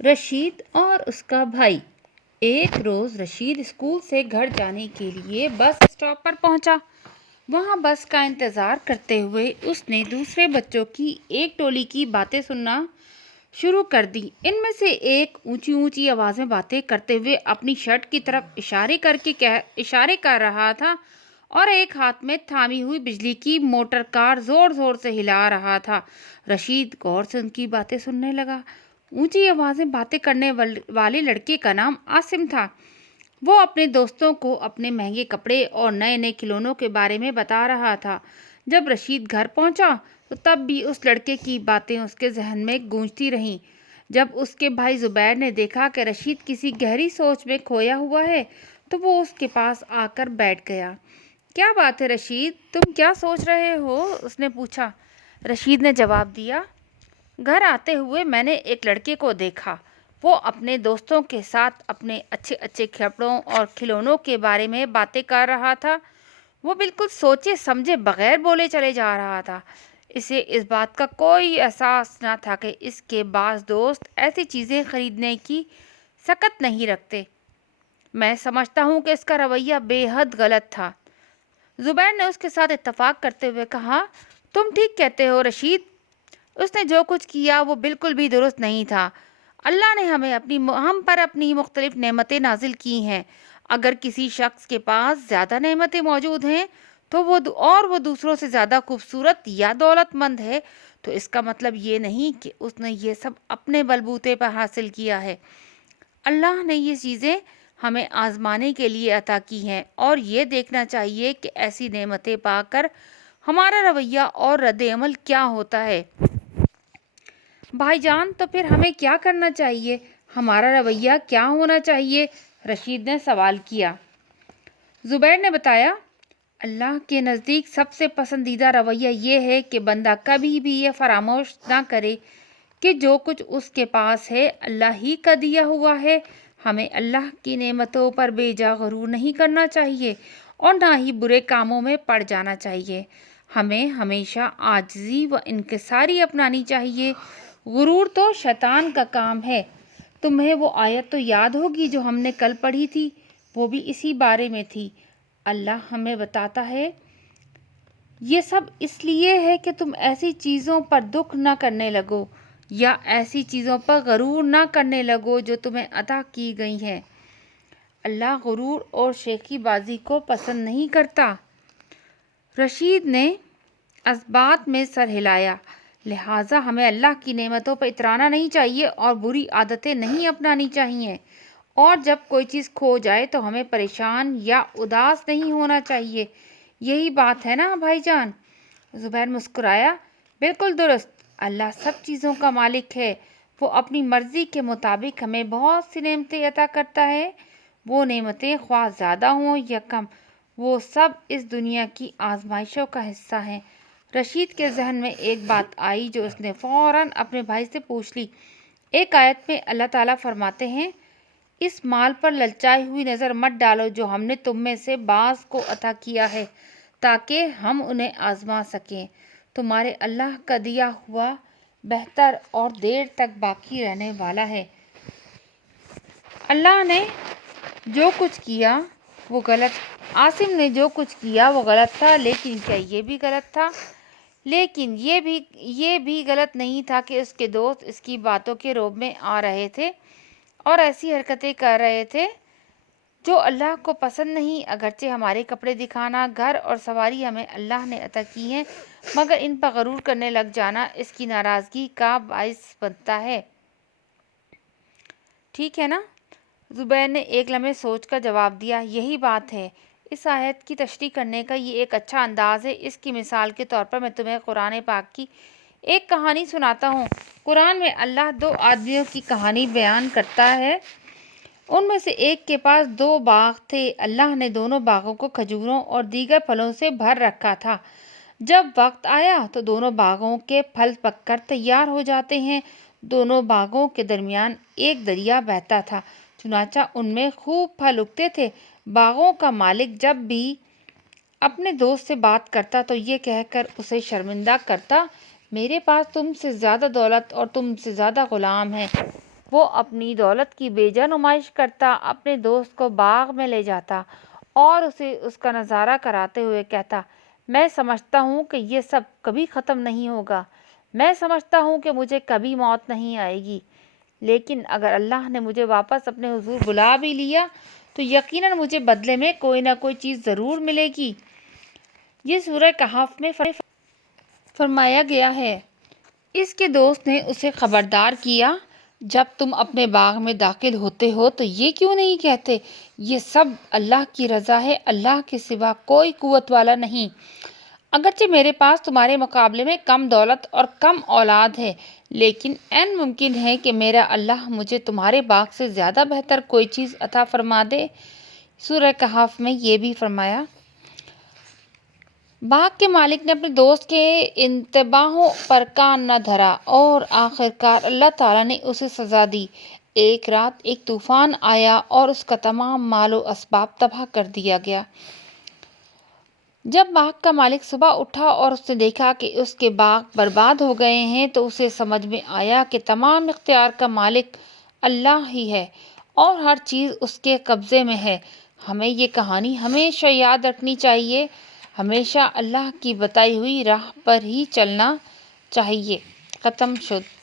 رشید اور اس کا بھائی۔ ایک روز رشید اسکول سے گھر جانے کے لیے بس اسٹاپ پر پہنچا۔ وہاں بس کا انتظار کرتے ہوئے اس نے دوسرے بچوں کی ایک ٹولی کی باتیں سننا شروع کر دی۔ ان میں سے ایک اونچی اونچی آواز میں باتیں کرتے ہوئے اپنی شرٹ کی طرف اشارے کر رہا تھا اور ایک ہاتھ میں تھامی ہوئی بجلی کی موٹر کار زور زور سے ہلا رہا تھا۔ رشید غور سے ان کی باتیں سننے لگا۔ اونچی آواز میں باتیں کرنے والے لڑکے کا نام عاصم تھا۔ وہ اپنے دوستوں کو اپنے مہنگے کپڑے اور نئے نئے کھلونوں کے بارے میں بتا رہا تھا۔ جب رشید گھر پہنچا تو تب بھی اس لڑکے کی باتیں اس کے ذہن میں گونجتی رہیں۔ جب اس کے بھائی زبیر نے دیکھا کہ رشید کسی گہری سوچ میں کھویا ہوا ہے تو وہ اس کے پاس آ کر بیٹھ گیا۔ کیا بات ہے رشید، تم کیا سوچ رہے ہو؟ اس نے پوچھا۔ رشید نے جواب دیا، گھر آتے ہوئے میں نے ایک لڑکے کو دیکھا۔ وہ اپنے دوستوں کے ساتھ اپنے اچھے اچھے کپڑوں اور کھلونوں کے بارے میں باتیں کر رہا تھا۔ وہ بالکل سوچے سمجھے بغیر بولے چلے جا رہا تھا۔ اسے اس بات کا کوئی احساس نہ تھا کہ اس کے بعض دوست ایسی چیزیں خریدنے کی سکت نہیں رکھتے۔ میں سمجھتا ہوں کہ اس کا رویہ بے حد غلط تھا۔ زبیر نے اس کے ساتھ اتفاق کرتے ہوئے کہا، تم ٹھیک کہتے ہو رشید، اس نے جو کچھ کیا وہ بالکل بھی درست نہیں تھا۔ اللہ نے ہم پر اپنی مختلف نعمتیں نازل کی ہیں۔ اگر کسی شخص کے پاس زیادہ نعمتیں موجود ہیں تو وہ دوسروں سے زیادہ خوبصورت یا دولت مند ہے تو اس کا مطلب یہ نہیں کہ اس نے یہ سب اپنے بلبوتے پر حاصل کیا ہے۔ اللہ نے یہ چیزیں ہمیں آزمانے کے لیے عطا کی ہیں اور یہ دیکھنا چاہیے کہ ایسی نعمتیں پا کر ہمارا رویہ اور رد عمل کیا ہوتا ہے۔ بھائی جان، تو پھر ہمیں کیا کرنا چاہیے؟ ہمارا رویہ کیا ہونا چاہیے؟ رشید نے سوال کیا۔ زبیر نے بتایا، اللہ کے نزدیک سب سے پسندیدہ رویہ یہ ہے کہ بندہ کبھی بھی یہ فراموش نہ کرے کہ جو کچھ اس کے پاس ہے اللہ ہی کا دیا ہوا ہے۔ ہمیں اللہ کی نعمتوں پر بے جا غرور نہیں کرنا چاہیے اور نہ ہی برے کاموں میں پڑ جانا چاہیے۔ ہمیں ہمیشہ عاجزی و انکساری اپنانی چاہیے۔ غرور تو شیطان کا کام ہے۔ تمہیں وہ آیت تو یاد ہوگی جو ہم نے کل پڑھی تھی، وہ بھی اسی بارے میں تھی۔ اللہ ہمیں بتاتا ہے، یہ سب اس لیے ہے کہ تم ایسی چیزوں پر دکھ نہ کرنے لگو یا ایسی چیزوں پر غرور نہ کرنے لگو جو تمہیں عطا کی گئی ہیں۔ اللہ غرور اور شیخی بازی کو پسند نہیں کرتا۔ رشید نے اس بات میں سر ہلایا، لہٰذا ہمیں اللہ کی نعمتوں پر اترانا نہیں چاہیے اور بری عادتیں نہیں اپنانی چاہیے، اور جب کوئی چیز کھو جائے تو ہمیں پریشان یا اداس نہیں ہونا چاہیے۔ یہی بات ہے نا بھائی جان؟ زبیر مسکرایا، بالکل درست۔ اللہ سب چیزوں کا مالک ہے۔ وہ اپنی مرضی کے مطابق ہمیں بہت سی نعمتیں عطا کرتا ہے۔ وہ نعمتیں خواہ زیادہ ہوں یا کم، وہ سب اس دنیا کی آزمائشوں کا حصہ ہیں۔ رشید کے ذہن میں ایک بات آئی جو اس نے فوراً اپنے بھائی سے پوچھ لی۔ ایک آیت میں اللہ تعالیٰ فرماتے ہیں، اس مال پر للچائی ہوئی نظر مت ڈالو جو ہم نے تم میں سے بعض کو عطا کیا ہے تاکہ ہم انہیں آزما سکیں۔ تمہارے اللہ کا دیا ہوا بہتر اور دیر تک باقی رہنے والا ہے۔ اللہ نے جو کچھ کیا وہ غلط عاصم نے جو کچھ کیا وہ غلط تھا، لیکن کیا یہ بھی غلط تھا؟ لیکن یہ بھی غلط نہیں تھا کہ اس کے دوست اس کی باتوں کے روب میں آ رہے تھے اور ایسی حرکتیں کر رہے تھے جو اللہ کو پسند نہیں۔ اگرچہ ہمارے کپڑے دکھانا، گھر اور سواری ہمیں اللہ نے عطا کی ہیں، مگر ان پر غرور کرنے لگ جانا اس کی ناراضگی کا باعث بنتا ہے۔ ٹھیک ہے نا؟ زبیر نے ایک لمحے سوچ کر جواب دیا، یہی بات ہے۔ اس آیت کی تشریح کرنے کا یہ ایک اچھا انداز ہے۔ اس کی مثال کے طور پر میں تمہیں قرآن پاک کی ایک کہانی سناتا ہوں۔ قرآن میں اللہ دو آدمیوں کی کہانی بیان کرتا ہے۔ ان میں سے ایک کے پاس دو باغ تھے۔ اللہ نے دونوں باغوں کو کھجوروں اور دیگر پھلوں سے بھر رکھا تھا۔ جب وقت آیا تو دونوں باغوں کے پھل پک کر تیار ہو جاتے ہیں۔ دونوں باغوں کے درمیان ایک دریا بہتا تھا، چنانچہ ان میں خوب پھل اگتے تھے۔ باغوں کا مالک جب بھی اپنے دوست سے بات کرتا تو یہ کہہ کر اسے شرمندہ کرتا، میرے پاس تم سے زیادہ دولت اور تم سے زیادہ غلام ہیں۔ وہ اپنی دولت کی بے جا نمائش کرتا، اپنے دوست کو باغ میں لے جاتا اور اسے اس کا نظارہ کراتے ہوئے کہتا، میں سمجھتا ہوں کہ یہ سب کبھی ختم نہیں ہوگا، میں سمجھتا ہوں کہ مجھے کبھی موت نہیں آئے گی، لیکن اگر اللہ نے مجھے واپس اپنے حضور بلا بھی لیا تو یقیناً مجھے بدلے میں کوئی نہ کوئی چیز ضرور ملے گی۔ یہ سورہ کہف میں فرمایا گیا ہے۔ اس کے دوست نے اسے خبردار کیا، جب تم اپنے باغ میں داخل ہوتے ہو تو یہ کیوں نہیں کہتے، یہ سب اللہ کی رضا ہے، اللہ کے سوا کوئی قوت والا نہیں۔ اگرچہ میرے پاس تمہارے مقابلے میں کم دولت اور کم اولاد ہے، لیکن عین ممکن ہے کہ میرا اللہ مجھے تمہارے باغ سے زیادہ بہتر کوئی چیز عطا فرما دے۔ سورہ کہف میں یہ بھی فرمایا۔ باغ کے مالک نے اپنے دوست کے انتباہوں پر کان نہ دھرا اور آخرکار اللہ تعالیٰ نے اسے سزا دی۔ ایک رات ایک طوفان آیا اور اس کا تمام مال و اسباب تباہ کر دیا گیا۔ جب باغ کا مالک صبح اٹھا اور اس نے دیکھا کہ اس کے باغ برباد ہو گئے ہیں تو اسے سمجھ میں آیا کہ تمام اختیار کا مالک اللہ ہی ہے اور ہر چیز اس کے قبضے میں ہے۔ ہمیں یہ کہانی ہمیشہ یاد رکھنی چاہیے، ہمیشہ اللہ کی بتائی ہوئی راہ پر ہی چلنا چاہیے۔ ختم شد۔